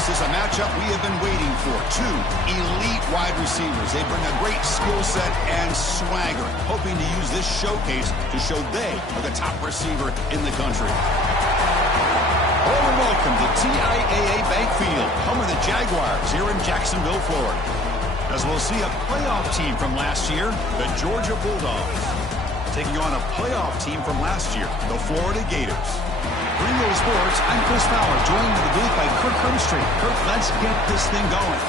This is a matchup we have been waiting for. Two elite wide receivers. They bring a great skill set and swagger, hoping to use this showcase to show they are the top receiver in the country. Hello and welcome to TIAA Bank Field, home of the Jaguars here in Jacksonville, Florida. As we'll see a playoff team from last year, the Georgia Bulldogs, taking on a playoff team from last year, the Florida Gators. Greenway Sports, I'm Chris Fowler, joined in the booth by Kirk Hermstreet. Kirk, let's get this thing going.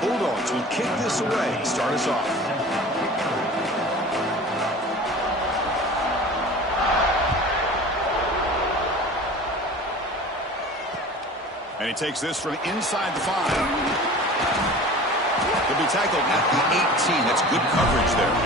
Bulldogs will kick this away to start us off. And he takes this from inside the 5. He'll be tackled at the 18. That's good coverage there.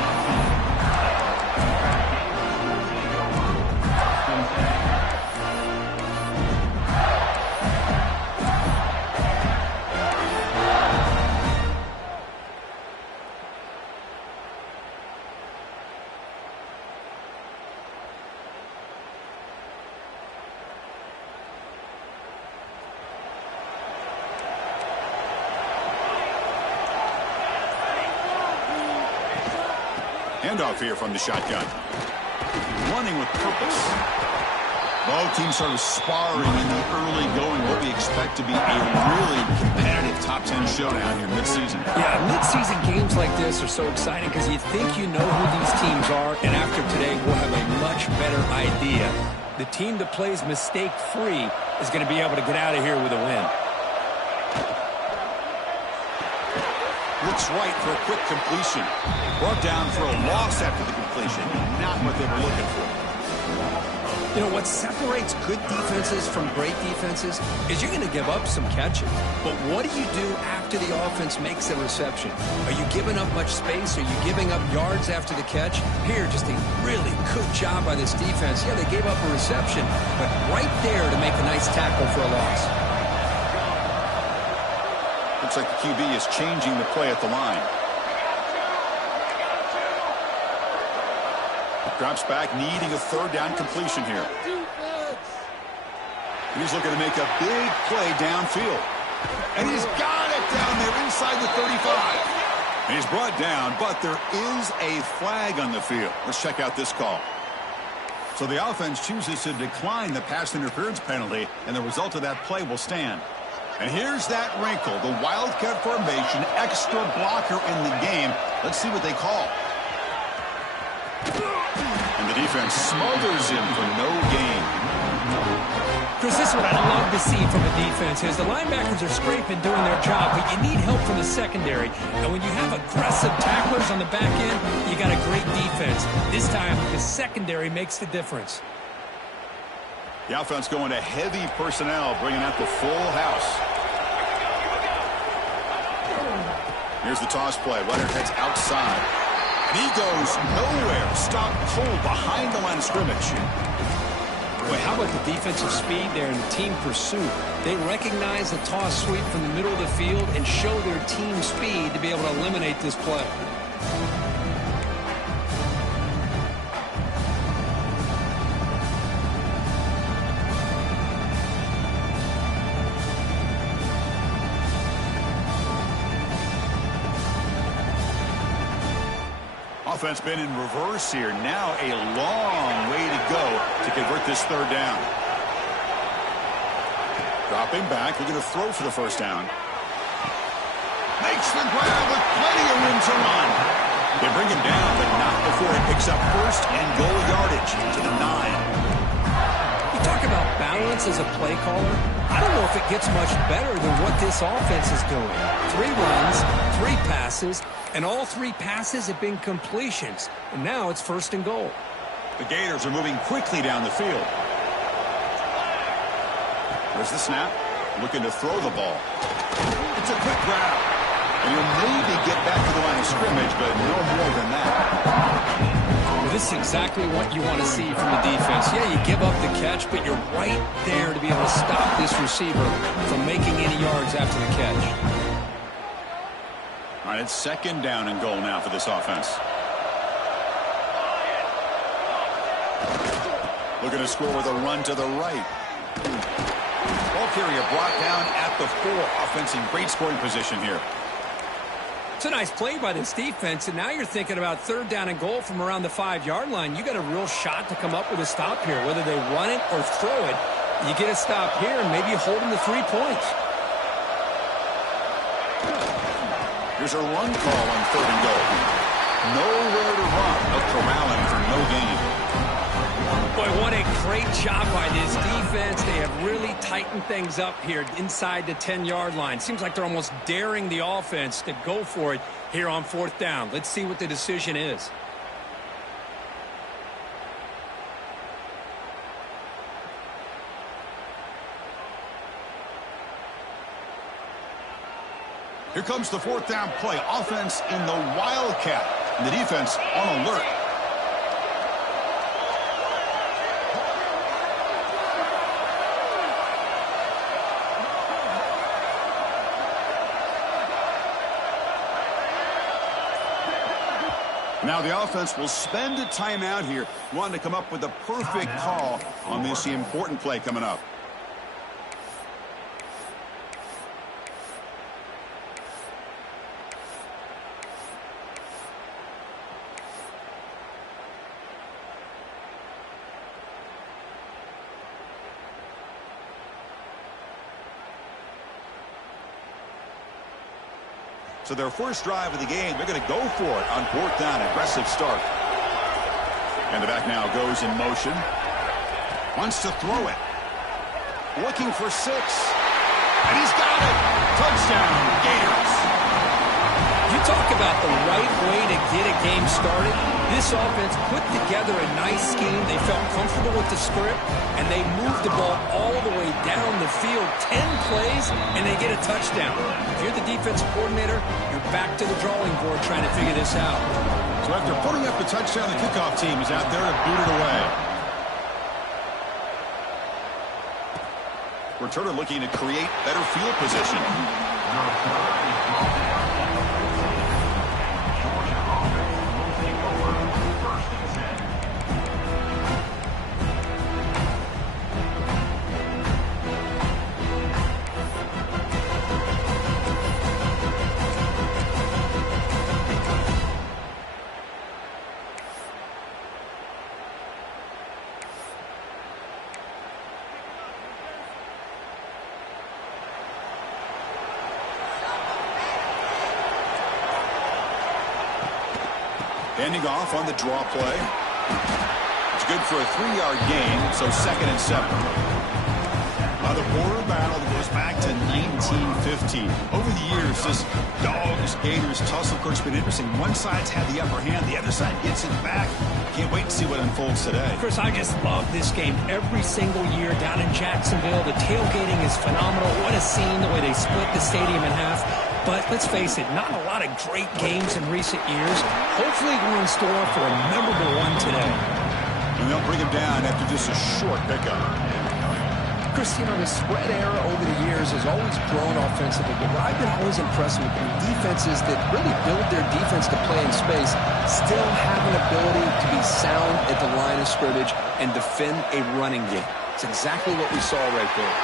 Handoff here from the shotgun. Running with purpose. Both teams sort of sparring in the early going. What we expect to be a really competitive top 10 showdown here mid-season. Yeah, mid-season games like this are so exciting because you think you know who these teams are, and after today we'll have a much better idea. The team that plays mistake-free is going to be able to get out of here with a win. Looks right for a quick completion. Brought down for a loss after the completion. Not what they were looking for. You know, what separates good defenses from great defenses is you're going to give up some catching. But what do you do after the offense makes a reception? Are you giving up much space? Are you giving up yards after the catch? Here, just a really good job by this defense. Yeah, they gave up a reception, but right there to make a nice tackle for a loss. Looks like the QB is changing the play at the line. Drops back, needing a third down completion here. He's looking to make a big play downfield. And he's got it down there inside the 35. And he's brought down, but there is a flag on the field. Let's check out this call. So the offense chooses to decline the pass interference penalty, and the result of that play will stand. And here's that wrinkle, the wildcat formation, extra blocker in the game. Let's see what they call. And the defense smothers him for no gain. Chris, this is what I love to see from the defense is the linebackers are scraping, doing their job, but you need help from the secondary. And when you have aggressive tacklers on the back end, you got a great defense. This time, the secondary makes the difference. The offense going to heavy personnel, bringing out the full house. Here's the toss play. Runner heads outside. And he goes nowhere. Stopped cold behind the line of scrimmage. Boy, how about the defensive speed there in team pursuit? They recognize the toss sweep from the middle of the field and show their team speed to be able to eliminate this play. Offense been in reverse here. Now a long way to go to convert this third down. Dropping back, looking to throw for the first down. Makes the grab with plenty of room to run. They bring him down, but not before he picks up first and goal yardage to the 9. You talk about balance as a play caller. I don't know if it gets much better than what this offense is doing. 3 runs, 3 passes, and all 3 passes have been completions. And now it's first and goal. The Gators are moving quickly down the field. There's the snap. Looking to throw the ball. It's a quick grab. And he'll maybe get back to the line of scrimmage, but no more than that. Well, this is exactly what you want to see from the defense. Yeah, you give up the catch, but you're right there to be able to stop this receiver from making any yards after the catch. All right, it's second down and goal now for this offense. Looking to score with a run to the right. Ball carrier brought down at the 4. Offense in great scoring position here. It's a nice play by this defense, and now you're thinking about third down and goal from around the 5-yard line. You got a real shot to come up with a stop here, whether they run it or throw it. You get a stop here, and maybe you hold them to 3 points. Here's a run call on third and goal. Nowhere to run. They'll corral him for no gain. Boy, what a great job by this defense. They have really tightened things up here inside the 10-yard line. Seems like they're almost daring the offense to go for it here on fourth down. Let's see what the decision is. Here comes the fourth down play. Offense in the Wildcat. And the defense on alert. Now the offense will spend a timeout here, wanting to come up with the perfect call on this important play coming up. So their first drive of the game, they're going to go for it on fourth down. Aggressive start. And the back now goes in motion. Wants to throw it. Looking for 6. And he's got it. Touchdown, Gators. You talk about the right way to get a game started. This offense put together a nice scheme. They felt comfortable with the script, and they moved the ball all the way down the field. 10 plays, and they get a touchdown. If you're the defensive coordinator, you're back to the drawing board trying to figure this out. So after putting up the touchdown, the kickoff team is out there to boot it away. Returner looking to create better field position. Ending off on the draw play. It's good for a 3-yard gain, so 2nd and 7. The border battle goes back to 1915. Over the years, this Dogs-Gators tussle, of course, been interesting. One side's had the upper hand, the other side gets it back. Can't wait to see what unfolds today. Chris, I just love this game every single year down in Jacksonville. The tailgating is phenomenal. What a scene, the way they split the stadium in half. But let's face it, not a lot of great games in recent years. Hopefully we're in store for a memorable one today. And they'll bring him down after just a short pickup. Chris, you know, the spread era over the years has always grown offensively, but what I've been always impressed with are defenses that really build their defense to play in space, still have an ability to be sound at the line of scrimmage and defend a running game. It's exactly what we saw right there.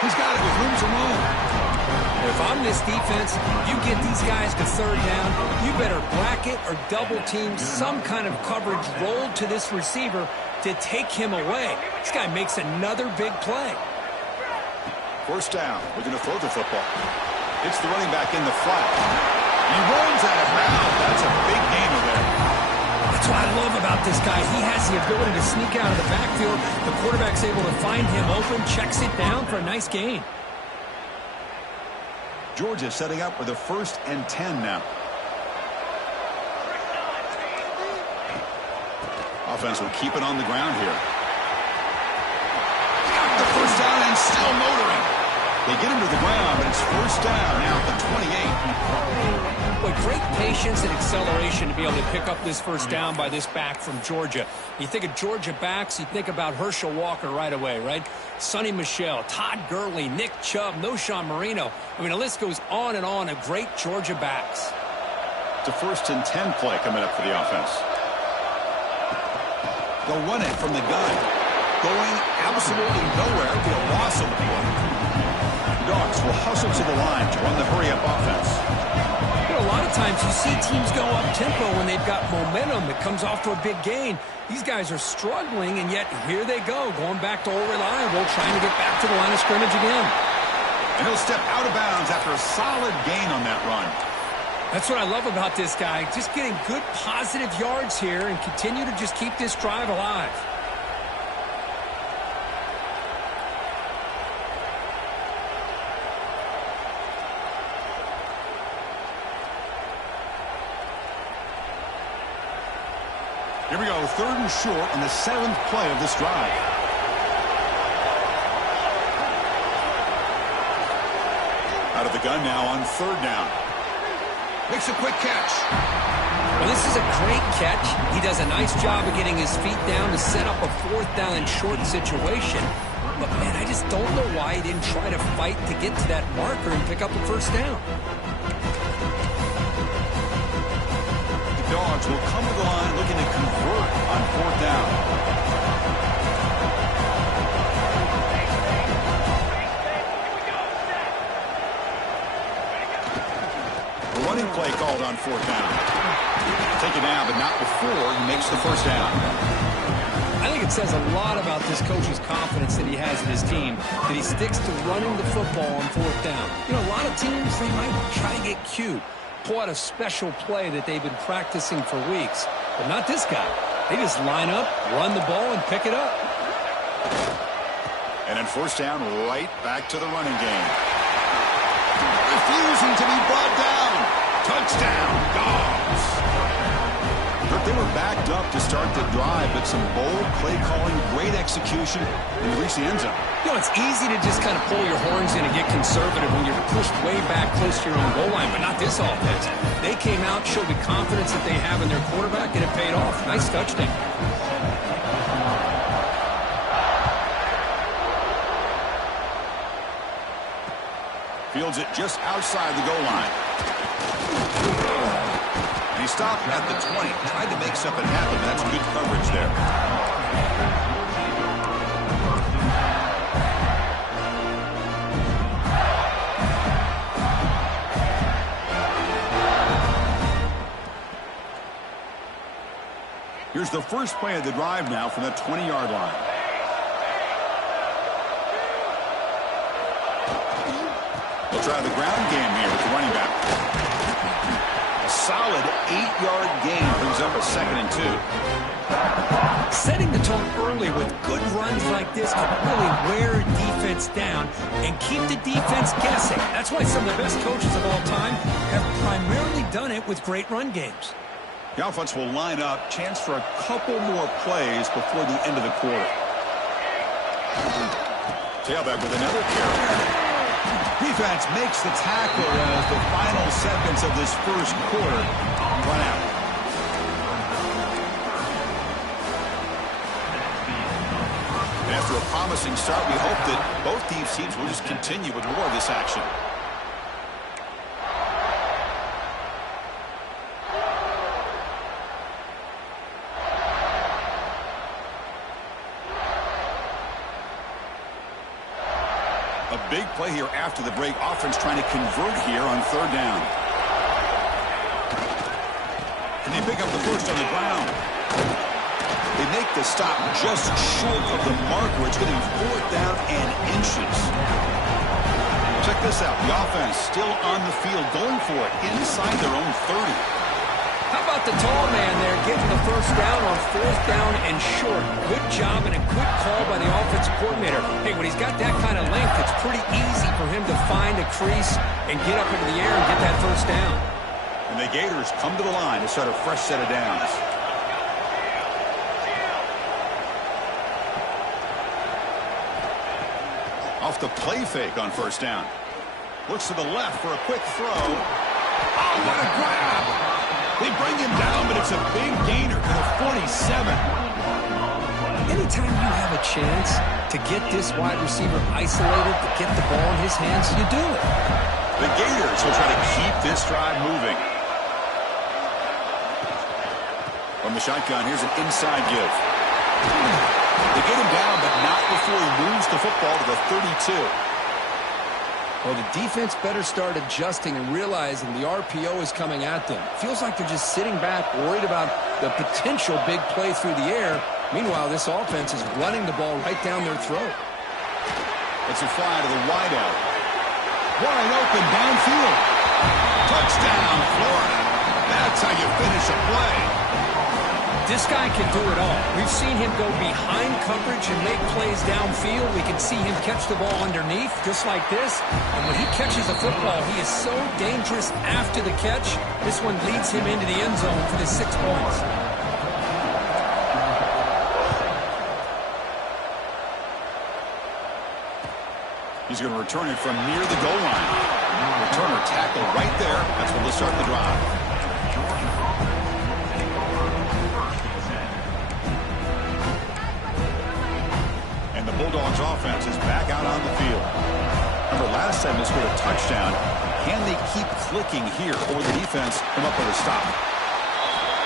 He's got it with room to move. If I'm this defense, you get these guys to third down, you better bracket or double team some kind of coverage rolled to this receiver to take him away. This guy makes another big play. First down. We're going to throw the football. It's the running back in the flat. He runs out of bounds. That's a big gainer there. That's what I love about this guy. He has the ability to sneak out of the backfield. The quarterback's able to find him open, checks it down for a nice gain. Georgia setting up with a 1st and 10 now. Offense will keep it on the ground here. Got the first down and still motoring. They get him to the ground, but it's first down now at the 28. Boy, great patience and acceleration to be able to pick up this first down by this back from Georgia. You think of Georgia backs, you think about Herschel Walker right away, right? Sonny Michel, Todd Gurley, Nick Chubb, Noshawn Marino. I mean, the list goes on and on of great Georgia backs. It's a 1st and 10 play coming up for the offense. They'll run it from the gun. Going absolutely nowhere. Be a loss on the play. Dogs will hustle to the line to run the hurry-up offense. You know, a lot of times you see teams go up-tempo when they've got momentum. It comes off to a big gain. These guys are struggling, and yet here they go, going back to old reliable, trying to get back to the line of scrimmage again. And he'll step out of bounds after a solid gain on that run. That's what I love about this guy. Just getting good positive yards here and continue to just keep this drive alive. Here we go, 3rd and short on the 7th play of this drive. Out of the gun now on 3rd down. Makes a quick catch. Well, this is a great catch. He does a nice job of getting his feet down to set up a 4th down and short situation. But, man, I just don't know why he didn't try to fight to get to that marker and pick up a 1st down. Dogs will come to the line looking to convert on 4th down. A running play called on 4th down. Take it down, but not before he makes the 1st down. I think it says a lot about this coach's confidence that he has in his team, that he sticks to running the football on 4th down. You know, a lot of teams, they might try to get cute, pull out a special play that they've been practicing for weeks. But not this guy. They just line up, run the ball, and pick it up. And then 1st down, right back to the running game. Refusing to be brought down. Touchdown, Dogs. They were backed up to start the drive, but some bold play calling, great execution, and reach the end zone. You know, it's easy to just kind of pull your horns in and get conservative when you're pushed way back close to your own goal line, but not this offense. They came out, showed the confidence that they have in their quarterback, and it paid off. Nice touchdown. Fields it just outside the goal line. And he stopped at the 20. Tried to make something happen. That's good coverage there. Here's the first play of the drive now from the 20-yard line. We'll try the ground game here with the running back. A solid 8-yard gain brings up a 2nd and 2. Setting the tone early with good runs like this can really wear a defense down and keep the defense guessing. That's why some of the best coaches of all time have primarily done it with great run games. The offense will line up. Chance for a couple more plays before the end of the quarter. Tailback with another carry. Defense makes the tackle as the final seconds of this first quarter run out. And after a promising start, we hope that both teams will just continue with more of this action. A big play here after the break. Offense trying to convert here on 3rd down. And they pick up the first on the ground. They make the stop just short of the mark where it's getting 4th down and inches. Check this out. The offense still on the field, going for it inside their own 30. How about the tall man there getting the first down on 4th down and short? Good job and a good call by the offensive coordinator. Hey, when he's got that kind of length, it's pretty easy for him to find a crease and get up into the air and get that first down. And the Gators come to the line to start a fresh set of downs. off the play fake on first down. Looks to the left for a quick throw. Oh, what a grab! They bring him down, but it's a big gainer to the 47. Anytime you have a chance to get this wide receiver isolated, to get the ball in his hands, you do it. The Gators will try to keep this drive moving. From the shotgun, here's an inside give. They get him down, but not before he moves the football to the 32. Well, the defense better start adjusting and realizing the RPO is coming at them. Feels like they're just sitting back, worried about the potential big play through the air. Meanwhile, this offense is running the ball right down their throat. It's a fly to the wideout. Wide open downfield. Touchdown, Florida. That's how you finish a play. This guy can do it all. We've seen him go behind coverage and make plays downfield. We can see him catch the ball underneath, just like this. And when he catches a football, he is so dangerous after the catch. This one leads him into the end zone for the 6 points. He's going to return it from near the goal line. Returner tackle right there. That's where they'll start the drive. And the Bulldogs offense is back out on the field. Remember, last time they scored a touchdown. Can they keep clicking here, or will the defense come up with a stop?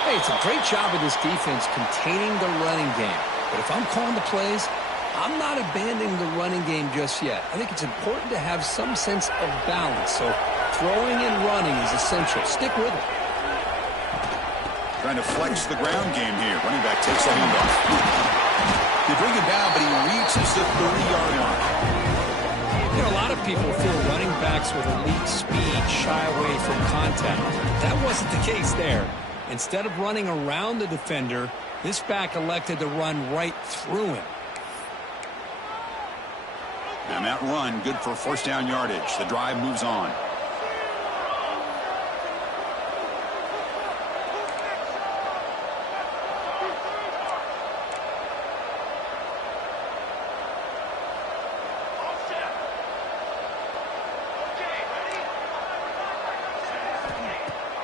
Hey, it's a great job of this defense containing the running game. But if I'm calling the plays, I'm not abandoning the running game just yet. I think it's important to have some sense of balance. So throwing and running is essential. Stick with it. Trying to flex the ground game here. Running back takes the handoff. They bring him down, but he reaches the 30-yard line. You know, a lot of people feel running backs with elite speed shy away from contact. That wasn't the case there. Instead of running around the defender, this back elected to run right through him. And that run, good for first down yardage. The drive moves on.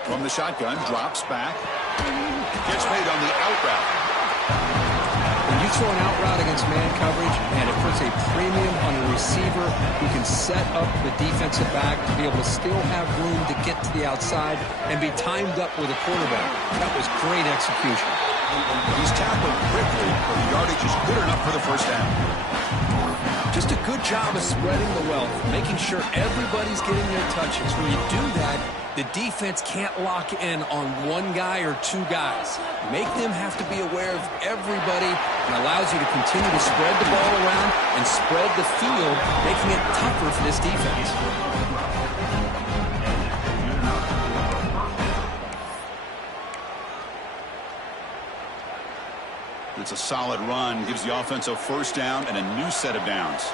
From the shotgun, drops back. Gets made on the out route. When you throw an out route against man coverage, and it puts a premium on a receiver who can set up the defensive back to be able to still have room to get to the outside and be timed up with a quarterback. That was great execution. He's tackled quickly, but the yardage is good enough for the first down. Just a good job of spreading the wealth, making sure everybody's getting their touches. When you do that, the defense can't lock in on one guy or two guys. Make them have to be aware of everybody, and allows you to continue to spread the ball around and spread the field, making it tougher for this defense. It's a solid run, gives the offense a first down and a new set of downs.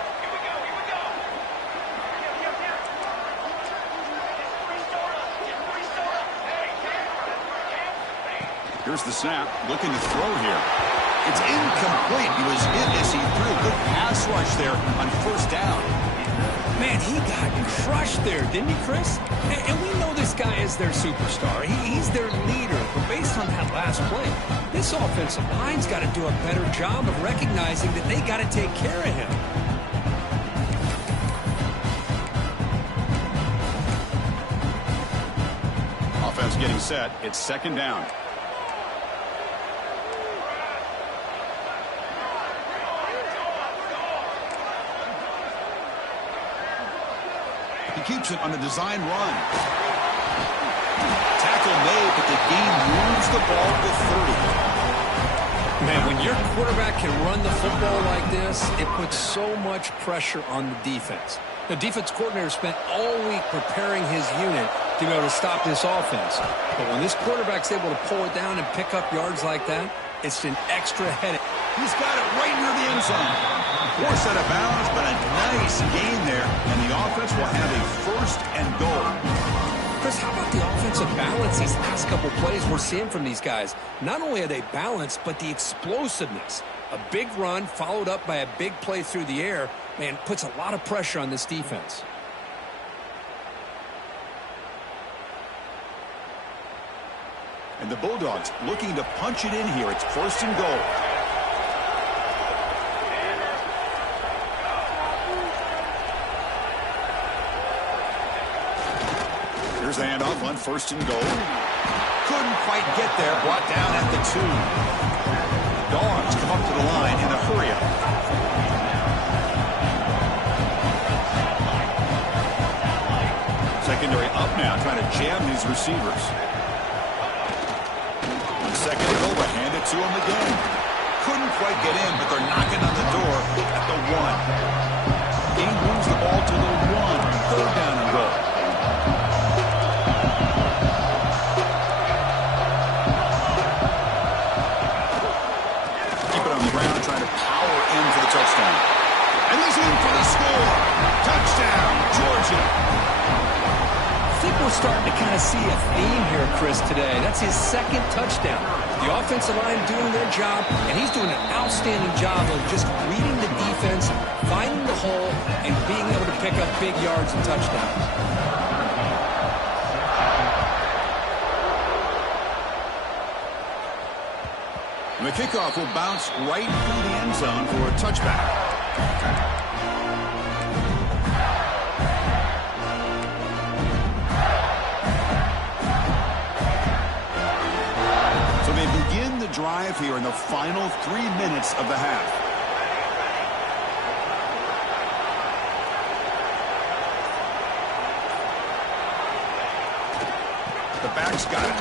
Here's the snap, looking to throw here. It's incomplete. He was hit as he threw a good pass rush there on first down. Man, he got crushed there, didn't he, Chris? And we know this guy is their superstar. He's their leader. But based on that last play, this offensive line's got to do a better job of recognizing that they got to take care of him. Offense getting set. It's second down. He keeps it on a design run. Tackle made, but the game moves the ball to 30. Man, when your quarterback can run the football like this, it puts so much pressure on the defense. The defense coordinator spent all week preparing his unit to be able to stop this offense. But when this quarterback's able to pull it down and pick up yards like that, it's an extra headache. He's got it right near the end zone. Poor set of bounds, but a nice gain there, and the offense will have a first and goal. Chris, how about the offensive balance these last couple plays we're seeing from these guys? Not only are they balanced, but the explosiveness. A big run followed up by a big play through the air. man, puts a lot of pressure on this defense. And the Bulldogs looking to punch it in here. It's 1st and goal. Here's the handoff on 1st and goal. Couldn't quite get there. Brought down at the 2. Dogs come up to the line in a hurry-up. Secondary up now, trying to jam these receivers. On 2nd and over, hand it to him again. Couldn't quite get in, but they're knocking on the door at the 1. Game moves the ball to the 1. 3rd down and goal. Trying to power in for the touchdown. And he's in for the score. Touchdown, Georgia. I think we're starting to kind of see a theme here, Chris, today. That's his 2nd touchdown. The offensive line doing their job, and he's doing an outstanding job of just reading the defense, finding the hole, and being able to pick up big yards and touchdowns. And the kickoff will bounce right through the end zone for a touchback. So they begin the drive here in the final 3 minutes of the half. The back's got it.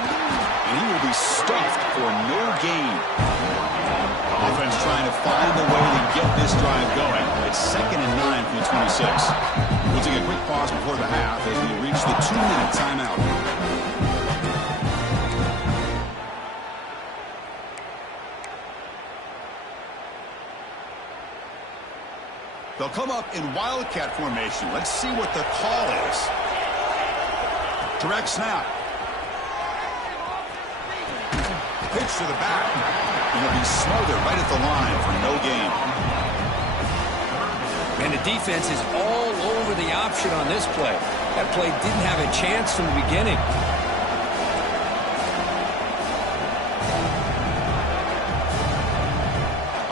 And he will be stuffed for no gain. Offense trying to find the way to get this drive going. It's 2nd and 9 from the 26. We'll take a quick pause before the half as we reach the 2-minute timeout. They'll come up in Wildcat formation. Let's see what the call is. Direct snap. Pitch to the back. And he'll be smothered right at the line for no gain. And the defense is all over the option on this play. That play didn't have a chance from the beginning.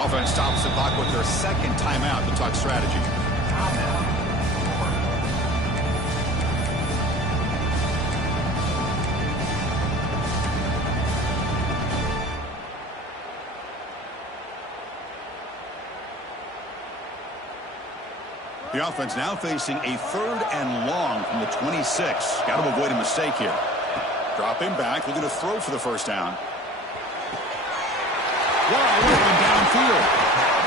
Offense stops the clock with their 2nd timeout to talk strategy. The offense now facing a 3rd and long from the 26. Got to avoid a mistake here. Dropping back, looking to throw for the 1st down. Wow, open downfield.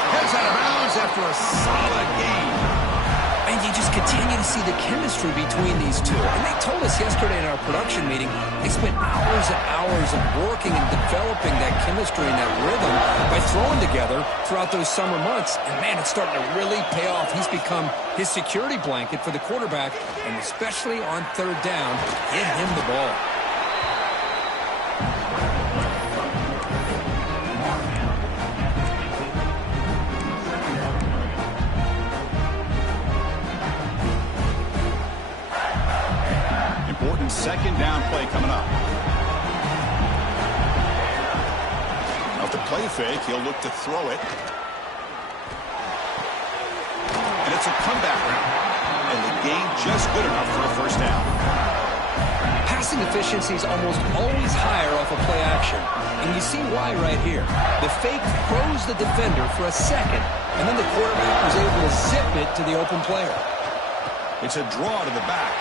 Heads out of bounds after a solid game. And you just continue to see the chemistry between these two. And they told us yesterday in our production meeting, they spent hours and hours of working and developing that chemistry and that rhythm by throwing together throughout those summer months. And, man, it's starting to really pay off. He's become his security blanket for the quarterback, and especially on 3rd down, get him the ball. Important 2nd down play coming up. Off the play fake, he'll look to throw it. And it's a comeback round. And the gain just good enough for a 1st down. Passing efficiency is almost always higher off of play action. And you see why right here. The fake throws the defender for a second, and then the quarterback was able to zip it to the open player. It's a draw to the back.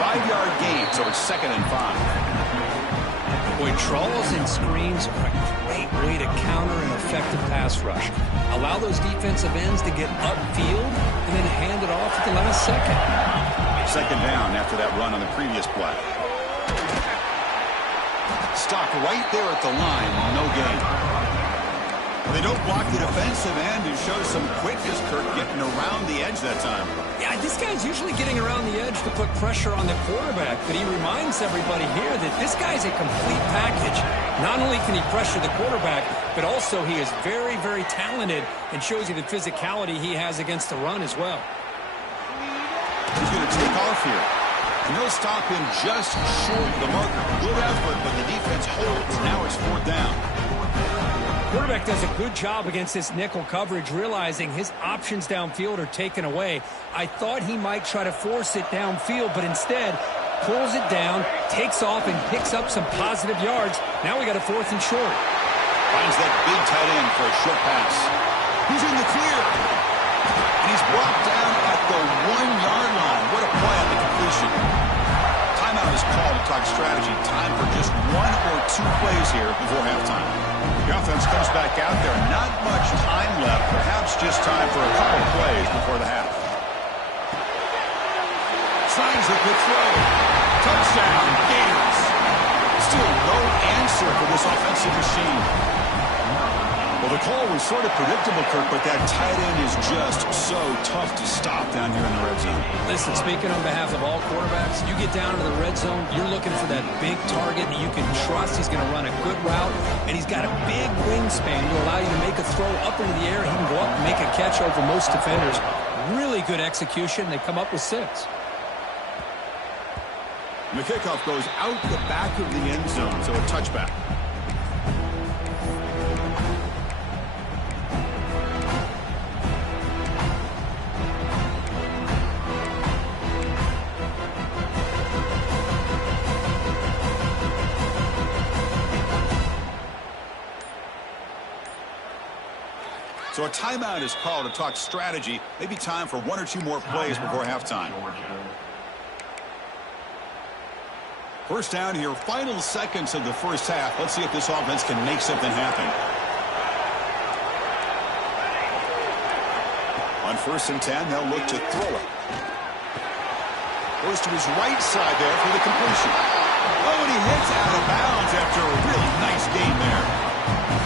5-yard gain, so it's 2nd and 5. Boy, draws and screens are a great way to counter an effective pass rush. Allow those defensive ends to get upfield and then hand it off at the last second. 2nd down after that run on the previous play. Stopped right there at the line, no gain. They don't block the defensive end and show some quickness, Kirk, getting around the edge that time. Yeah, this guy's usually getting around the edge to put pressure on the quarterback, but he reminds everybody here that this guy's a complete package. Not only can he pressure the quarterback, but also he is very, very talented and shows you the physicality he has against the run as well. He's going to take off here. And they'll stop him just short of the marker. Good effort, but the defense holds. Now it's 4th down. Quarterback does a good job against this nickel coverage, realizing his options downfield are taken away. I thought he might try to force it downfield, but instead pulls it down, takes off, and picks up some positive yards. Now we got a 4th and short. Finds that big tight end for a short pass. He's in the clear. And he's brought down at the 1-yard line. What a play on the completion. Timeout is called to talk strategy. Time for just 1 or 2 plays here before halftime. The offense comes back out there. Not much time left. Perhaps just time for a couple plays before the half. Signs a good throw. Touchdown, Gators. Still no answer for this offensive machine. Well, the call was sort of predictable, Kirk, but that tight end is just so tough to stop down here in the red zone. Listen, speaking on behalf of all quarterbacks, you get down into the red zone, you're looking for that big target that you can trust. He's going to run a good route, and he's got a big wingspan to allow you to make a throw up into the air. He can go up and make a catch over most defenders. Really good execution. They come up with 6. And the kickoff goes out the back of the end zone, so a touchback. So a timeout is called to talk strategy. Maybe time for 1 or 2 more plays before halftime. First down here, final seconds of the first half. Let's see if this offense can make something happen. On 1st and 10, they'll look to throw it. Goes to his right side there for the completion. Oh, and he hits out of bounds after a really nice game there.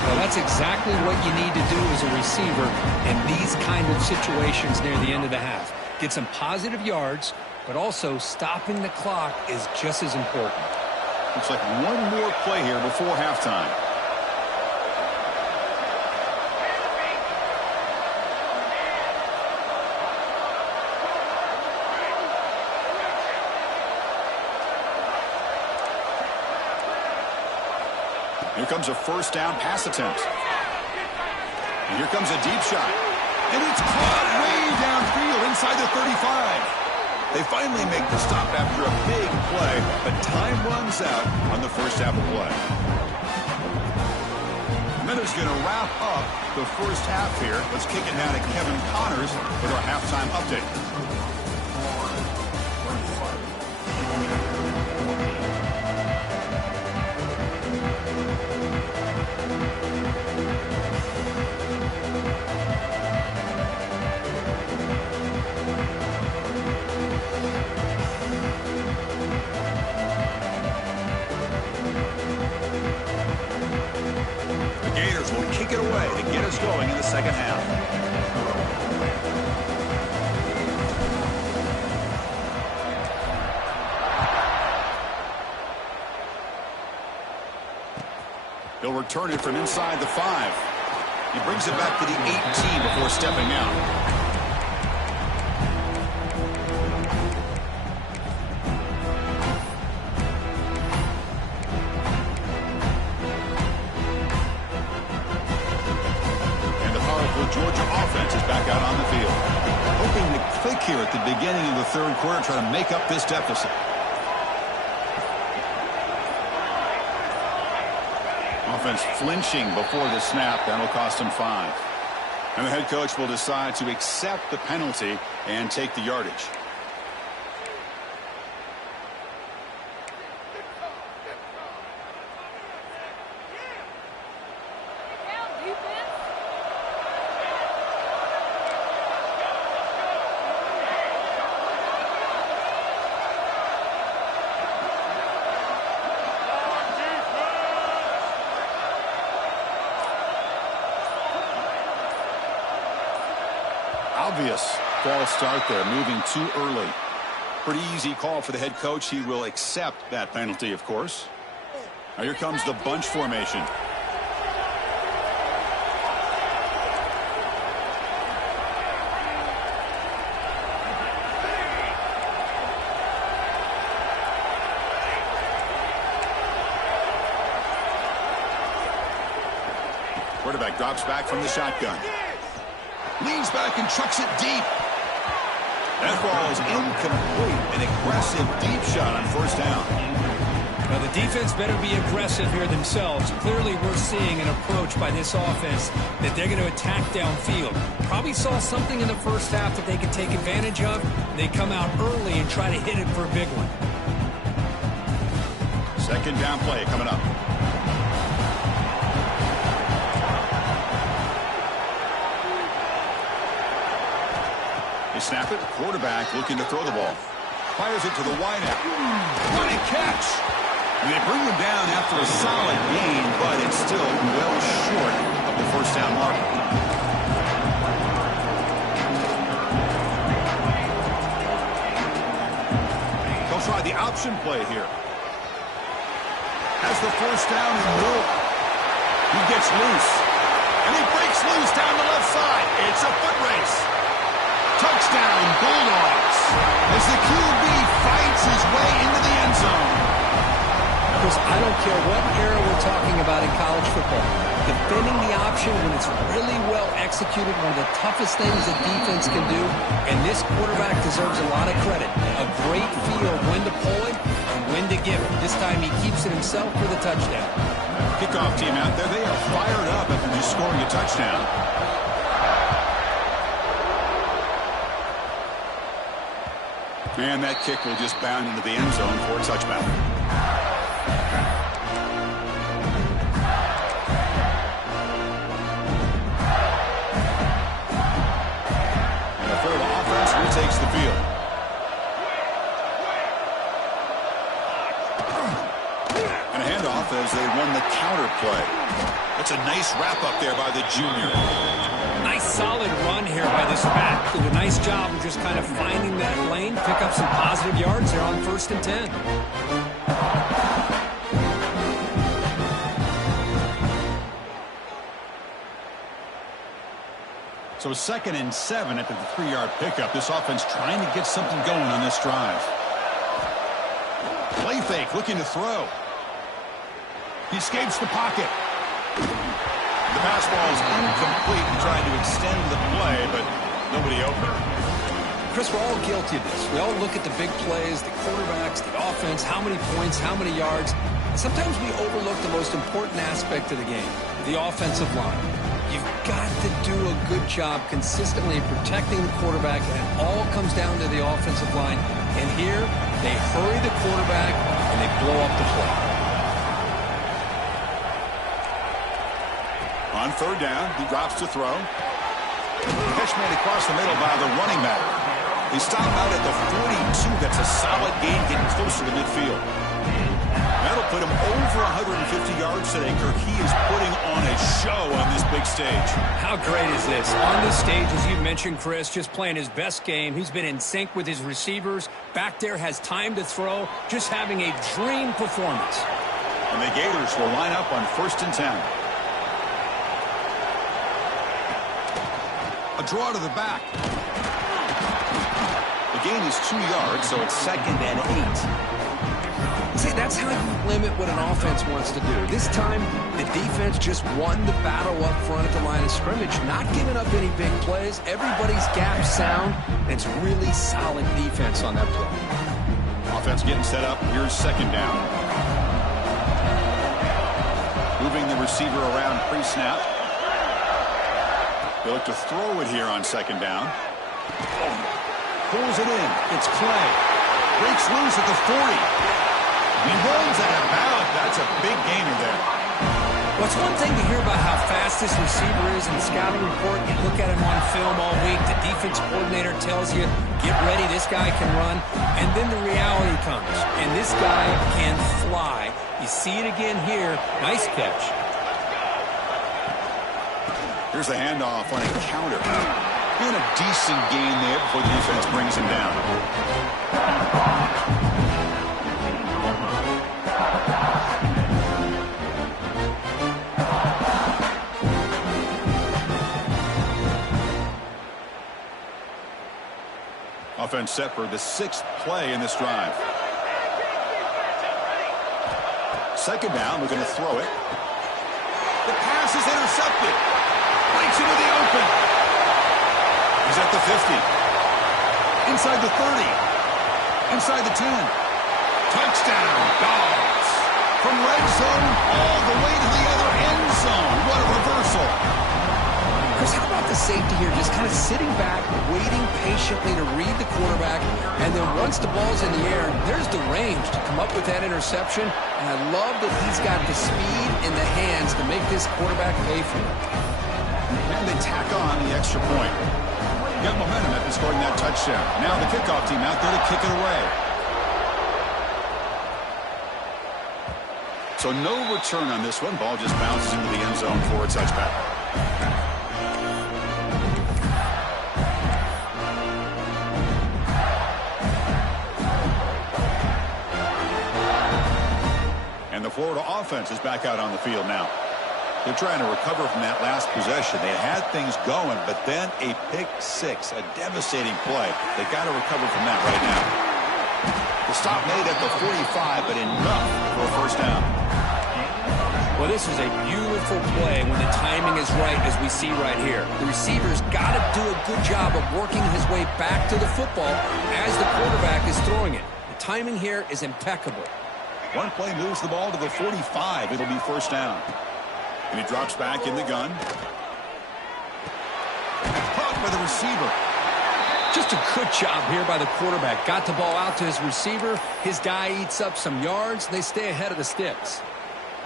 Well, that's exactly what you need to do as a receiver in these kind of situations near the end of the half. Get some positive yards, but also stopping the clock is just as important. Looks like 1 more play here before halftime. Here comes a 1st down pass attempt. And here comes a deep shot. And it's caught way downfield inside the 35. They finally make the stop after a big play, but time runs out on the first half of play. And then it's going to wrap up the first half here. Let's kick it now to Kevin Connors with our halftime update. Going in the second half. He'll return it from inside the 5. He brings it back to the 18 before stepping out. Georgia offense is back out on the field. Hoping to click here at the beginning of the 3rd quarter, try to make up this deficit. Offense flinching before the snap. That'll cost him 5. And the head coach will decide to accept the penalty and take the yardage. obvious false start there, moving too early. Pretty easy call for the head coach. He will accept that penalty, of course. Now here comes the bunch formation. Quarterback drops back from the shotgun. Leans back and chucks it deep. That ball is incomplete. An aggressive deep shot on first down. Now the defense better be aggressive here themselves. Clearly we're seeing an approach by this offense that they're going to attack downfield. Probably saw something in the first half that they could take advantage of. They come out early and try to hit it for a big one. Second down play coming up. They snap it. Quarterback looking to throw the ball. Fires it to the wideout. What a catch! And they bring him down after a solid gain, but it's still well short of the first down mark. They'll try the option play here. Has the first down and more. He gets loose. And he breaks loose down the left side. It's a foot race. Touchdown, Bulldogs, as the QB fights his way into the end zone. Chris, I don't care what era we're talking about in college football. Defending the option when it's really well executed, one of the toughest things a defense can do, and this quarterback deserves a lot of credit. A great feel of when to pull it and when to give it. This time he keeps it himself for the touchdown. Kickoff team out there, they are fired up after just scoring a touchdown. And that kick will just bound into the end zone for a touchback. And the Florida offense retakes the field. And a handoff as they run the counter play. That's a nice wrap up there by the junior. Nice solid run here by this back. Did a nice job of just kind of finding that lane, pick up some positive yards there on 1st and 10. So 2nd and 7 after the 3-yard pickup. This offense trying to get something going on this drive. Play fake, looking to throw. He escapes the pocket. The pass ball is incomplete and trying to extend the play, but nobody open. Chris, we're all guilty of this. We all look at the big plays, the quarterbacks, the offense, how many points, how many yards. And sometimes we overlook the most important aspect of the game, the offensive line. You've got to do a good job consistently protecting the quarterback, and it all comes down to the offensive line. And here, they hurry the quarterback, and they blow up the play. On 3rd down, he drops to throw. Catch made across the middle by the running back. He stopped out at the 42. That's a solid gain, getting closer to midfield. That'll put him over 150 yards today. Kirk, he is putting on a show on this big stage. How great is this? On this stage, as you mentioned, Chris, just playing his best game. He's been in sync with his receivers. Back there, has time to throw. Just having a dream performance. And the Gators will line up on 1st and 10. A draw to the back. The gain is 2 yards, so it's 2nd and 8. See, that's how you limit what an offense wants to do. This time, the defense just won the battle up front at the line of scrimmage, not giving up any big plays. Everybody's gap sound, and it's really solid defense on that play. Offense getting set up. Here's 2nd down. Moving the receiver around pre-snap. They look to throw it here on 2nd down. Pulls it in. It's Clay. Breaks loose at the 40. He runs out of bounds. That's a big gainer there. Well, it's one thing to hear about how fast this receiver is in the scouting report. You look at him on film all week. The defense coordinator tells you, get ready, this guy can run. And then the reality comes. And this guy can fly. You see it again here. Nice catch. Here's the handoff on a counter. Doing a decent gain there before the defense brings him down. Offense set for the 6th play in this drive. Second down, we're going to throw it. The pass is intercepted. Breaks into the open. He's at the 50. Inside the 30. Inside the 10. Touchdown, Dogs. From red zone all the way to the other end zone. What a reversal. Chris, how about the safety here? Just kind of sitting back, waiting patiently to read the quarterback, and then once the ball's in the air, there's the range to come up with that interception. And I love that he's got the speed in the hands to make this quarterback pay for it. And they tack on the extra point. Got momentum after scoring that touchdown. Now the kickoff team out there to kick it away. So no return on this one. Ball just bounces into the end zone for a touchback. And the Florida offense is back out on the field now. They're trying to recover from that last possession. They had things going, but then a pick six, a devastating play. They got to recover from that right now. The stop made at the 45, but enough for a first down. Well, this is a beautiful play when the timing is right, as we see right here. The receiver's got to do a good job of working his way back to the football as the quarterback is throwing it. The timing here is impeccable. One play moves the ball to the 45. It'll be first down. And he drops back in the gun. Caught by the receiver. Just a good job here by the quarterback. Got the ball out to his receiver. His guy eats up some yards. They stay ahead of the sticks.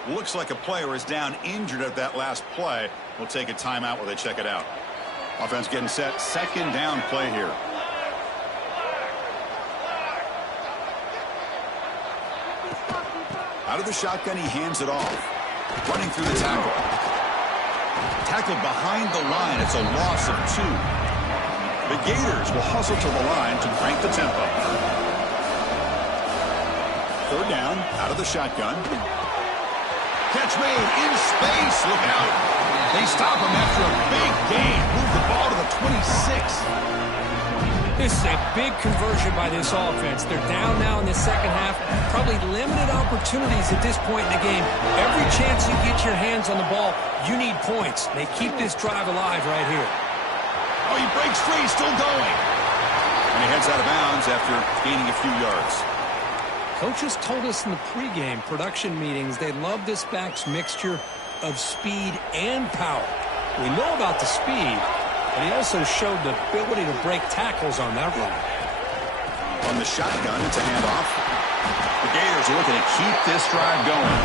Looks like a player is down injured at that last play. We'll take a timeout while they check it out. Offense getting set. Second down play here. Out of the shotgun, he hands it off. Running through the tackle. Tackled behind the line. It's a loss of 2. The Gators will hustle to the line to crank the tempo. Third down, out of the shotgun. Catch made in space. Look out. They stop him after a big gain. Move the ball to the 26. This is a big conversion by this offense. They're down now in the second half. Probably limited opportunities at this point in the game. Every chance you get your hands on the ball, you need points. They keep this drive alive right here. Oh, he breaks free, still going. And he heads out of bounds after gaining a few yards. Coaches told us in the pregame production meetings they love this back's mixture of speed and power. We know about the speed, but he also showed the ability to break tackles on that run. On the shotgun, it's a handoff. The Gators are looking to keep this drive going.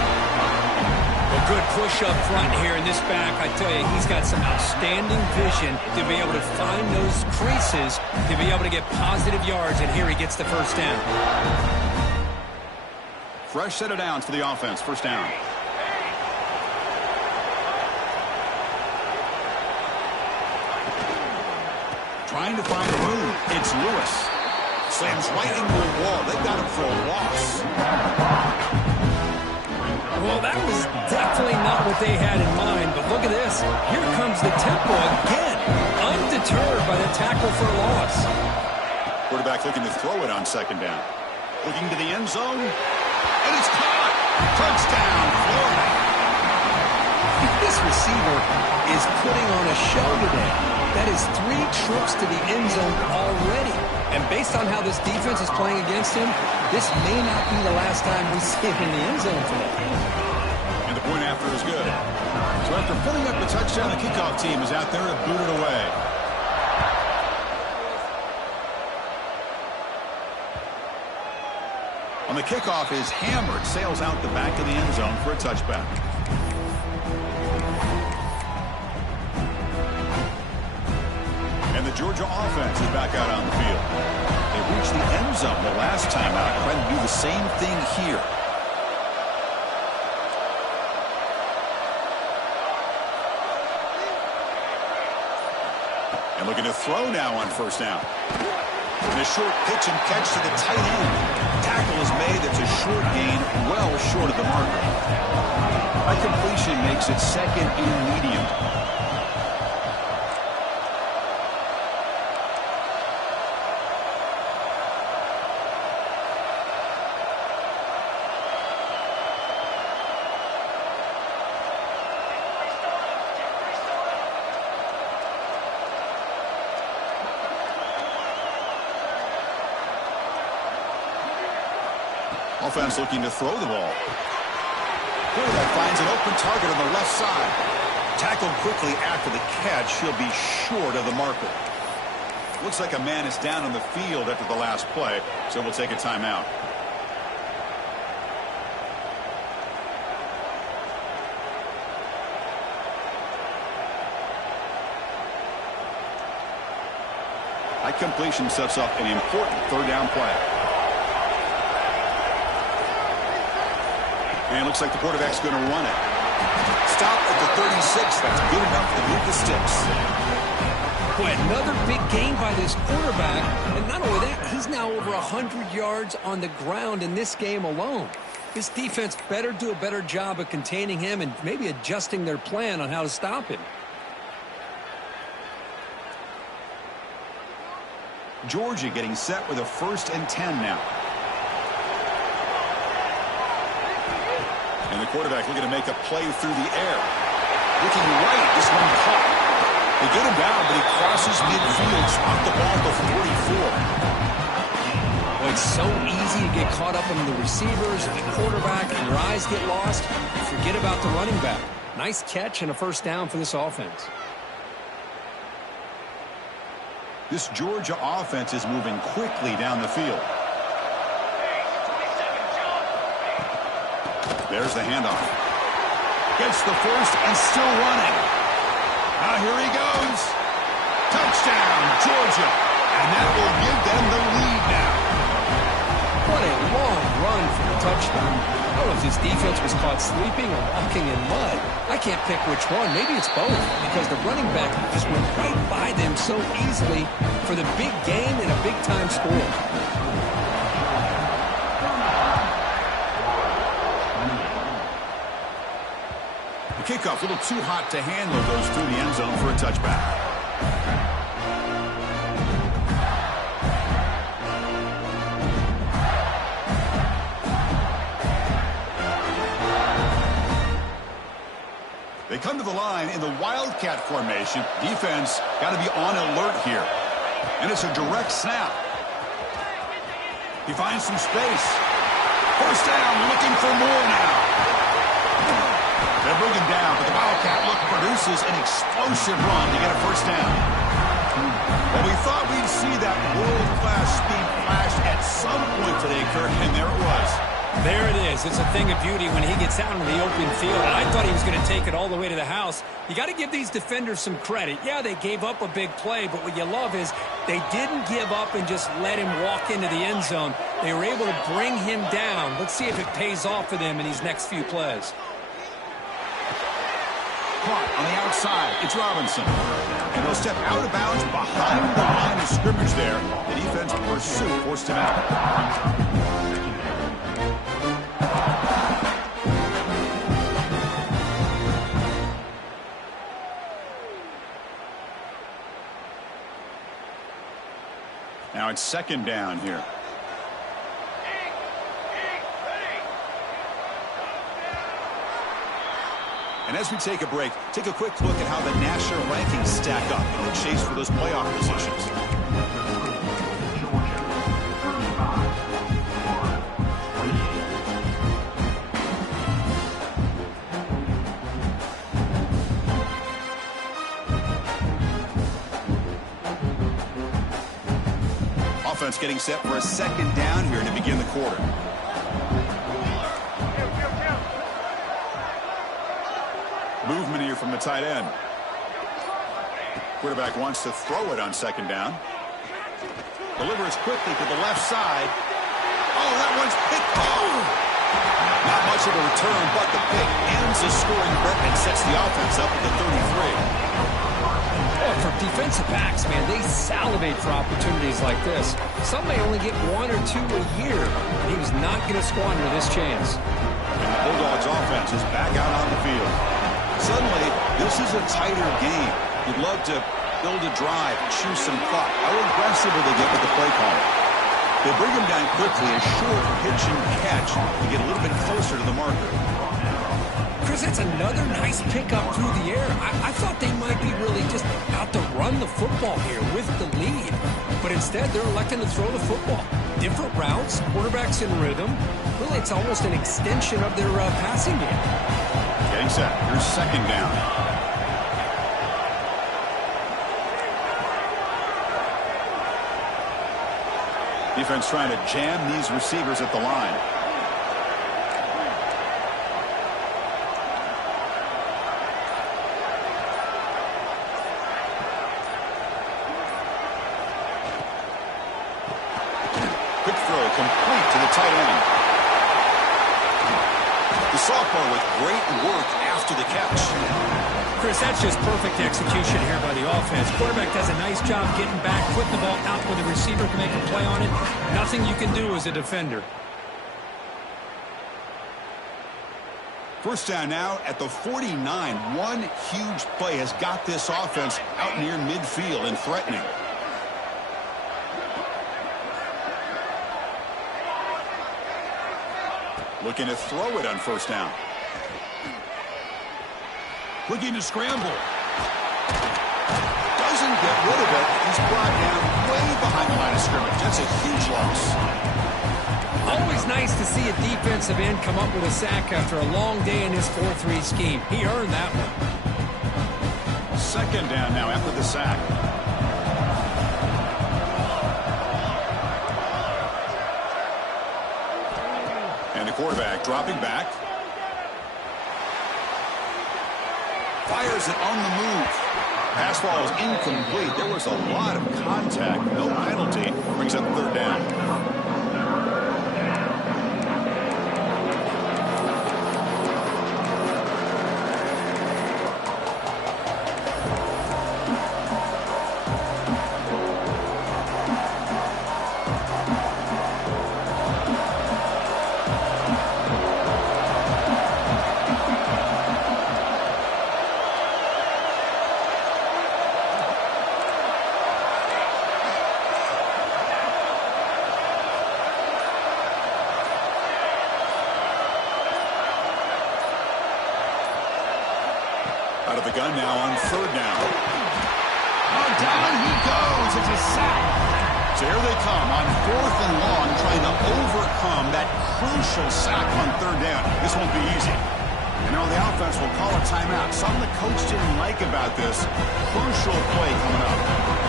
A good push up front here in this back. I tell you, he's got some outstanding vision to be able to find those creases, to be able to get positive yards, and here he gets the first down. Fresh set of downs for the offense. First down. Trying to find room. It's Lewis. Slams right into the wall. They've got him for a loss. Well, that was definitely not what they had in mind, but look at this. Here comes the tempo again. Undeterred by the tackle for a loss. Quarterback looking to throw it on second down. Looking to the end zone. And it's caught. Touchdown, Florida. This receiver is putting on a show today. That is 3 trips to the end zone already. And based on how this defense is playing against him, this may not be the last time we see him in the end zone today. And the point after is good. So after filling up the touchdown, the kickoff team is out there to boot it away. On the kickoff is hammered, sails out the back of the end zone for a touchback. And the Georgia offense is back out on the field. They reached the end zone the last time out. Trying to do the same thing here. And Looking to throw now on first down. And a short pitch and catch to the tight end. Tackle is made. That's a short gain, well short of the marker. High completion makes it second and medium. Offense looking to throw the ball. Quarterback finds an open target on the left side. Tackled quickly after the catch. He'll be short of the marker. Looks like a man is down on the field after the last play, so we'll take a timeout. High completion sets up an important third down play. And it looks like the quarterback's going to run it. Stop at the 36. That's good enough to move the sticks. Boy, another big gain by this quarterback. And not only that, he's now over 100 yards on the ground in this game alone. This defense better do a better job of containing him and maybe adjusting their plan on how to stop him. Georgia getting set with a 1st and 10 now. And the quarterback looking to make a play through the air. Looking right, this one caught. They get him down, but he crosses midfield, dropped the ball to 44. Well, it's so easy to get caught up in the receivers and the quarterback, and your eyes get lost. Forget about the running back. Nice catch and a first down for this offense. This Georgia offense is moving quickly down the field. There's the handoff. Gets the first and still running. Now here he goes. Touchdown, Georgia. And that will give them the lead now. What a long run for the touchdown. I don't know if this defense was caught sleeping or walking in mud. I can't pick which one. Maybe it's both, because the running back just went right by them so easily for the big game and a big-time score. The kickoff a little too hot to handle, goes through the end zone for a touchback. They come to the line in the Wildcat formation. Defense got to be on alert here. And it's a direct snap. He finds some space. First down, looking for more now. They'll bring him down, but the Wildcat look produces an explosive run to get a first down. Well, we thought we'd see that world-class speed flash at some point today, Kirk, and there it was. There it is. It's a thing of beauty when he gets out into the open field. And I thought he was going to take it all the way to the house. You got to give these defenders some credit. Yeah, they gave up a big play, but what you love is they didn't give up and just let him walk into the end zone. They were able to bring him down. Let's see if it pays off for them in these next few plays. Caught on the outside. It's Robinson. And they'll step out of bounds behind the line of scrimmage there. The defense pursuit forced him out. Now it's second down here. And as we take a break, take a quick look at how the national rankings stack up in the chase for those playoff positions. Offense getting set for a second down here to begin the quarter. Movement here from the tight end. Quarterback wants to throw it on second down. Delivers quickly to the left side. Oh, that one's picked. Oh! Not much of a return, but the pick ends the scoring threat and sets the offense up at the 33. Oh, for defensive backs, man, they salivate for opportunities like this. Some may only get 1 or 2 a year, and he was not going to squander this chance. And the Bulldogs offense is back out on the field. Suddenly, this is a tighter game. You'd love to build a drive, choose some clock. How aggressive will they get with the play call? They bring him down quickly, a short pitch and catch to get a little bit closer to the marker. Chris, that's another nice pickup through the air. I thought they might be really just out to run the football here with the lead. But instead, they're electing to throw the football. Different routes, quarterbacks in rhythm. Really, it's almost an extension of their passing game. Getting set. Here's second down. Defense trying to jam these receivers at the line. Quick throw complete to the tight end. The sophomore with great work after the catch. Chris, that's just perfect execution here by the offense. Quarterback does a nice job getting back, putting the ball out where the receiver can make a play on it. Nothing you can do as a defender. First down now at the 49. One huge play has got this offense out near midfield and threatening. Looking to throw it on first down. Looking to scramble. Doesn't get rid of it. He's brought down way behind the line of scrimmage. That's a huge loss. Always nice to see a defensive end come up with a sack after a long day in his 4-3 scheme. He earned that one. Second down now after the sack. And the quarterback dropping back. Fires it on the move. Pass ball is incomplete. There was a lot of contact. No penalty. Brings up third down. Out of the gun now on third down. Oh, down he goes. It's a sack. So here they come on fourth and long, trying to overcome that crucial sack on third down. This won't be easy. You know, the offense will call a timeout. Something the coach didn't like about this. Crucial play coming up.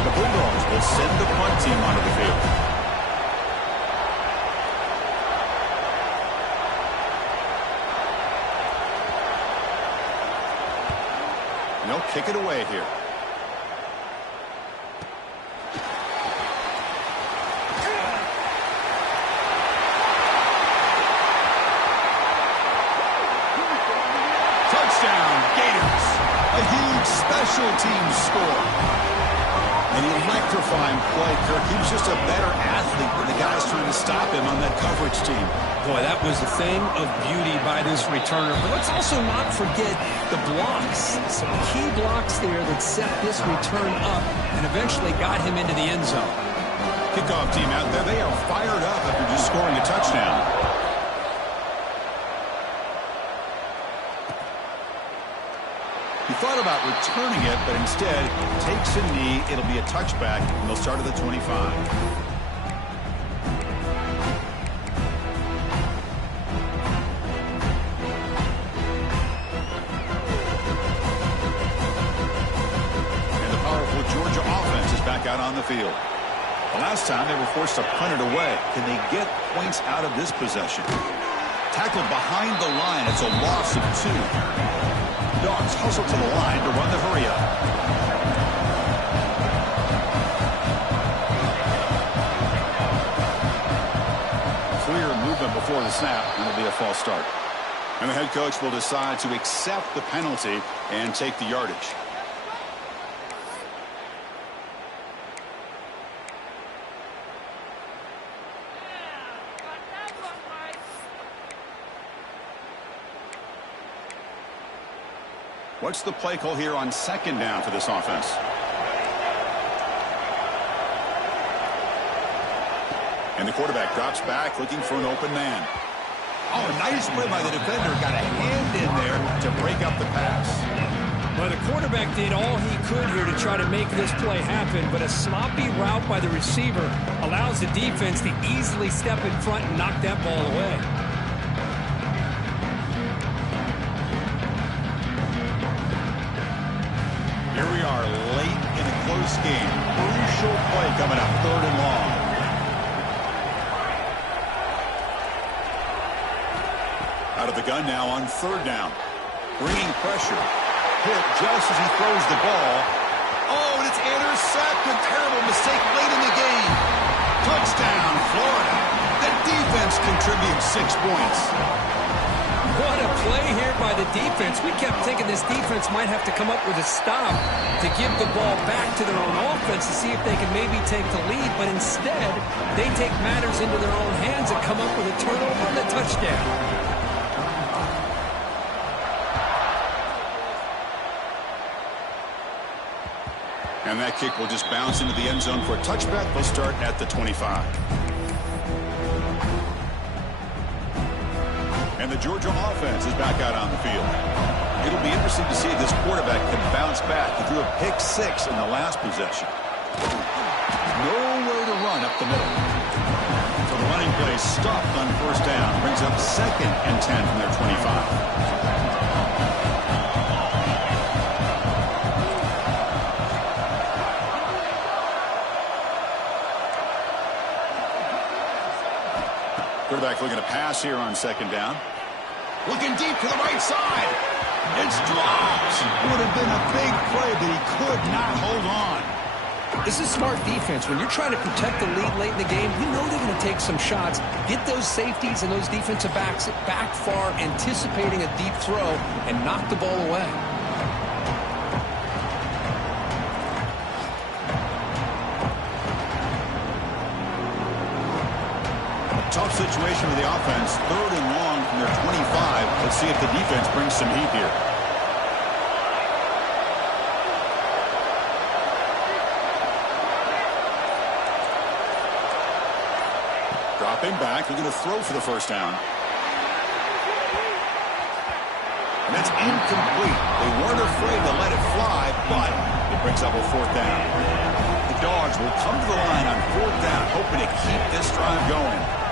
The Bulldogs will send the punt team onto the field. And they'll kick it away here. Touchdown, Gators. A huge special teams score. An electrifying play, Kirk. He was just a better athlete than the guys trying to stop him on that coverage team. Boy, that was a thing of beauty by this returner. But let's also not forget the blocks. Some key blocks there that set this return up and eventually got him into the end zone. Kickoff team out there. They are fired up after just scoring a touchdown. He thought about returning it, but instead takes a knee. It'll be a touchback, and they'll start at the 25. And the powerful Georgia offense is back out on the field. The last time they were forced to punt it away. Can they get points out of this possession? Tackled behind the line. It's a loss of 2. Dogs hustle to the line to run the hurry up. Clear movement before the snap, and it'll be a false start. And the head coach will decide to accept the penalty and take the yardage. What's the play call here on second down for this offense? And the quarterback drops back looking for an open man. Oh, nice play by the defender. Got a hand in there to break up the pass. Well, the quarterback did all he could here to try to make this play happen, but a sloppy route by the receiver allows the defense to easily step in front and knock that ball away. Here we are late in a close game. Crucial play coming up, 3rd and long. Out of the gun now on 3rd down. Bringing pressure. Hit just as he throws the ball. Oh, and it's intercepted. Terrible mistake late in the game. Touchdown, Florida. The defense contributes 6 points. What a play here by the defense. We kept thinking this defense might have to come up with a stop to give the ball back to their own offense to see if they can maybe take the lead, but instead they take matters into their own hands and come up with a turnover and a touchdown. And that kick will just bounce into the end zone for a touchback. They'll start at the 25. And the Georgia offense is back out on the field. It'll be interesting to see if this quarterback can bounce back. He threw a pick 6 in the last possession. Nowhere to run up the middle. So the running play stopped on 1st down. Brings up 2nd and 10 from their 25. Quarterback looking to pass here on 2nd down. Looking deep to the right side. It's dropped. Would have been a big play, but he could not hold on. This is smart defense. When you're trying to protect the lead late in the game, you know they're going to take some shots. Get those safeties and those defensive backs back far, anticipating a deep throw, and knock the ball away. Tough situation for the offense. 3rd and long from their 25. Let's see if the defense brings some heat here. Dropping back. They're going to throw for the 1st down. And that's incomplete. They weren't afraid to let it fly, but it brings up a 4th down. The Dogs will come to the line on 4th down, hoping to keep this drive going.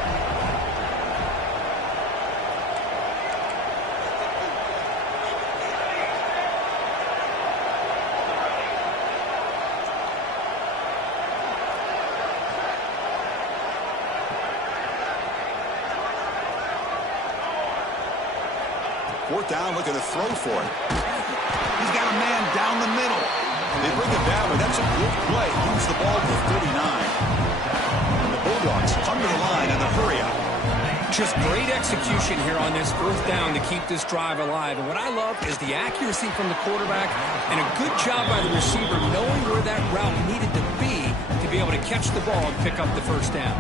Fourth down, looking to throw for it. He's got a man down the middle. They bring him down, but that's a good play. Moves the ball to 39. And the Bulldogs come to the line in the hurry-up. Just great execution here on this 4th down to keep this drive alive. And what I love is the accuracy from the quarterback and a good job by the receiver knowing where that route needed to be able to catch the ball and pick up the 1st down.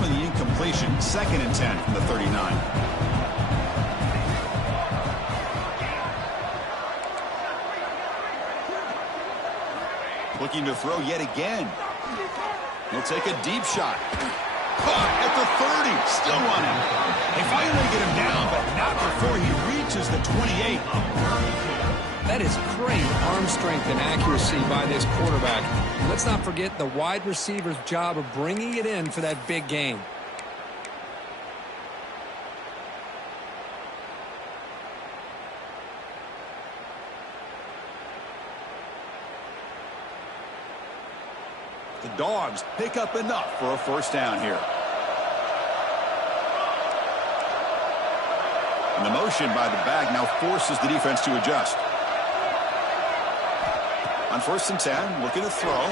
The incompletion, 2nd and 10 from the 39. Looking to throw yet again. He'll take a deep shot. Caught at the 30, still running. They finally get him down, but not before he reaches the 28. That is great arm strength and accuracy by this quarterback. Let's not forget the wide receiver's job of bringing it in for that big game. The Dogs pick up enough for a 1st down here. And the motion by the back now forces the defense to adjust. On 1st and 10, looking to throw.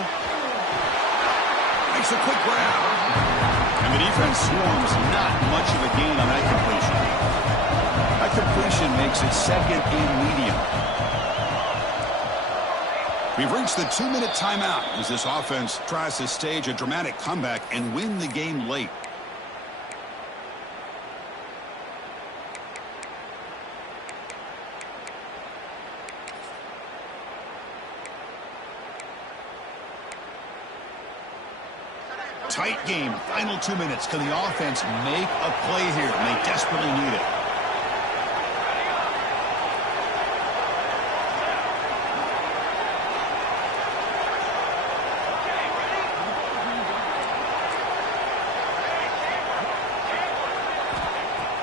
Makes a quick grab. And the defense swarms. Not much of a gain on that completion. That completion makes it 2nd and medium. We've reached the 2-minute timeout as this offense tries to stage a dramatic comeback and win the game late. Tight game, final 2 minutes. Can the offense make a play here? And they desperately need it.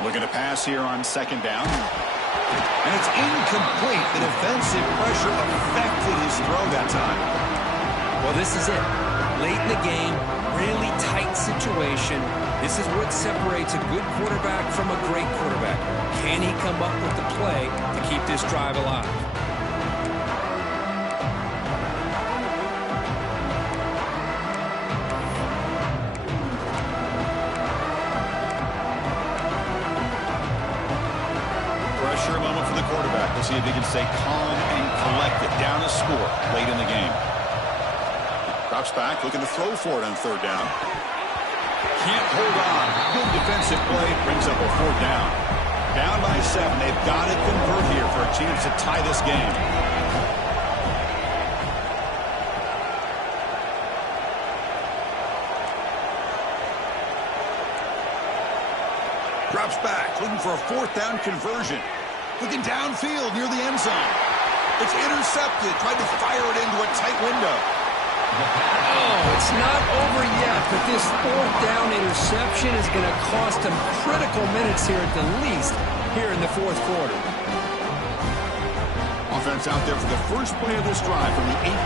Looking to pass here on second down. And it's incomplete. The defensive pressure affected his throw that time. Well, this is it. Late in the game, really tight situation. This is what separates a good quarterback from a great quarterback. Can he come up with the play to keep this drive alive? Pressure moment for the quarterback. Let's see if he can stay calm and collected. Down a score late in the game. Drops back, looking to throw for it on third down. Can't hold on. Good defensive play. Brings up a fourth down. Down by 7. They've got to convert here for a chance to tie this game. Drops back, looking for a fourth down conversion. Looking downfield near the end zone. It's intercepted. Tried to fire it into a tight window. Oh, it's not over yet, but this fourth down interception is going to cost him critical minutes here at the least here in the fourth quarter. Offense out there for the first play of this drive from the 18.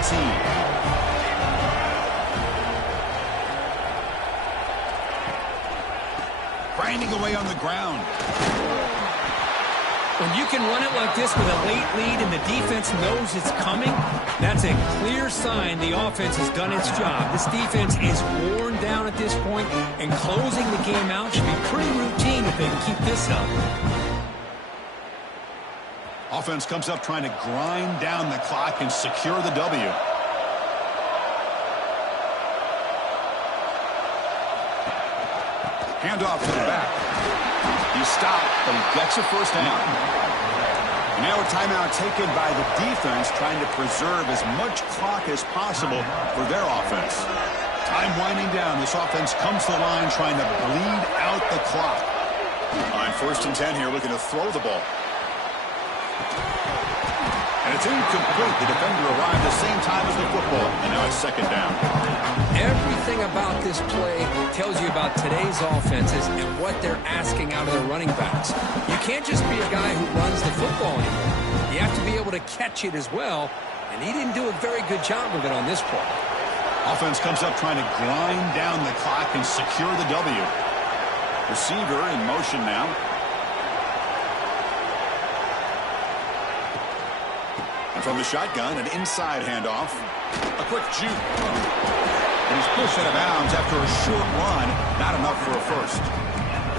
Grinding away on the ground. When you can run it like this with a late lead and the defense knows it's coming, that's a clear sign the offense has done its job. This defense is worn down at this point, and closing the game out should be pretty routine if they can keep this up. Offense comes up trying to grind down the clock and secure the W. Handoff to the back. He stopped, but he gets a first down. And now a timeout taken by the defense, trying to preserve as much clock as possible for their offense. Time winding down. This offense comes to the line trying to bleed out the clock. On 1st and 10 here, looking to throw the ball. And it's incomplete. The defender arrived the same time as the football. And now it's second down. Everything about this play tells you about today's offenses and what they're asking out of their running backs. You can't just be a guy who runs the football anymore. You have to be able to catch it as well, and he didn't do a very good job of it on this play. Offense comes up trying to grind down the clock and secure the W. Receiver in motion now. And from the shotgun, an inside handoff. A quick juke. And he's pushed out of bounds after a short run. Not enough for a first.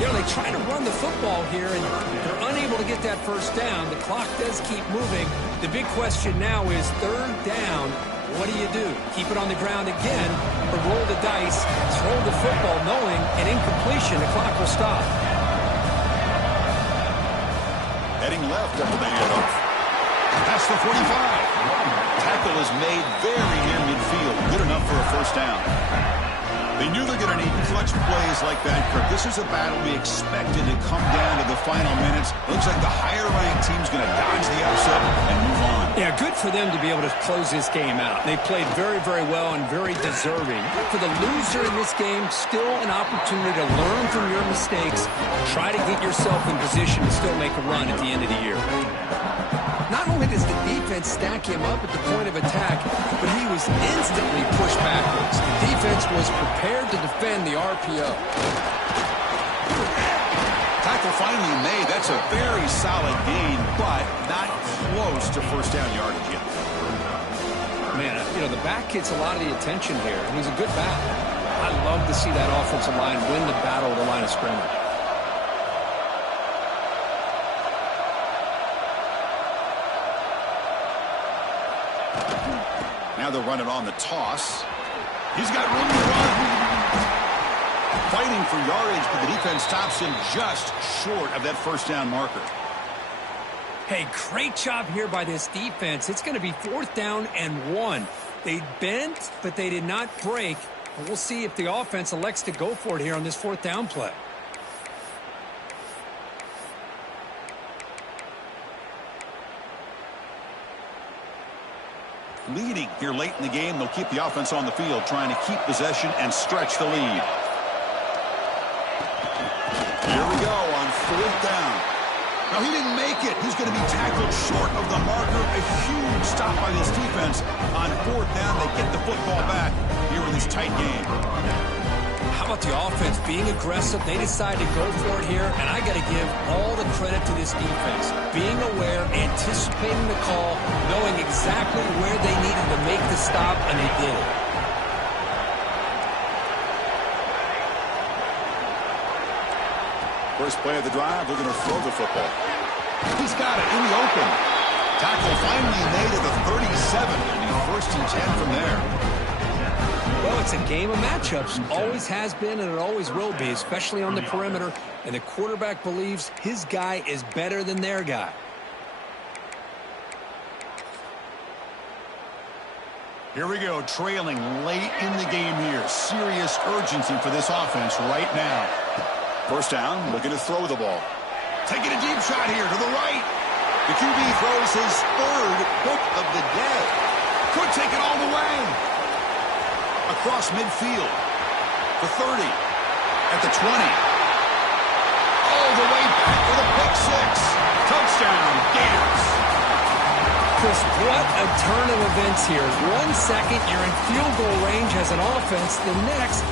You know, they try to run the football here, and they're unable to get that first down. The clock does keep moving. The big question now is third down. What do you do? Keep it on the ground again, or roll the dice, throw the football, knowing an incompletion, the clock will stop. Heading left after the handoff. That's the 45. Tackle is made very near midfield. Good enough for a first down. They knew they're going to need clutch plays like that, Kirk. This is a battle we expected to come down to the final minutes. Looks like the higher-ranked team's going to dodge the upset and move on. Yeah, good for them to be able to close this game out. They played very, very well and very deserving. But for the loser in this game, still an opportunity to learn from your mistakes. Try to get yourself in position to still make a run at the end of the year. Not only does the defense stack him up at the point of attack, but he was instantly pushed backwards. The defense was prepared to defend the RPO. Tackle finally made. That's a very solid gain, but not close to first down yardage yet. Man, you know, the back gets a lot of the attention here, and he's a good back. I love to see that offensive line win the battle of the line of scrimmage. Now they'll run it on the toss. He's got room to run. Fighting for yardage, but the defense stops him just short of that first down marker. Hey, great job here by this defense. It's going to be 4th down and 1. They bent, but they did not break. And we'll see if the offense elects to go for it here on this 4th down play. Leading here late in the game, they'll keep the offense on the field, trying to keep possession and stretch the lead. Here we go on 4th down. Now, he didn't make it. He's going to be tackled short of the marker. A huge stop by this defense. On 4th down, they get the football back here in this tight game. How about the offense being aggressive? They decide to go for it here, and I got to give all the credit to this defense. Being aware, anticipating the call, knowing exactly where they needed to make the stop, and they did it. First play of the drive, they're going to throw the football. He's got it in the open. Tackle finally made at the 37. It'll be 1st and 10 from there. Well, it's a game of matchups. Always has been, and it always will be, especially on the perimeter. And the quarterback believes his guy is better than their guy. Here we go, trailing late in the game here. Serious urgency for this offense right now. 1st down, looking to throw the ball. Taking a deep shot here to the right. The QB throws his 3rd pick of the day. Could take it all the way. Across midfield. The 30. At the 20. All the way back for the pick 6. Touchdown, Gators. Chris, what a turn of events here. 1 second, you're in field goal range as an offense. The next,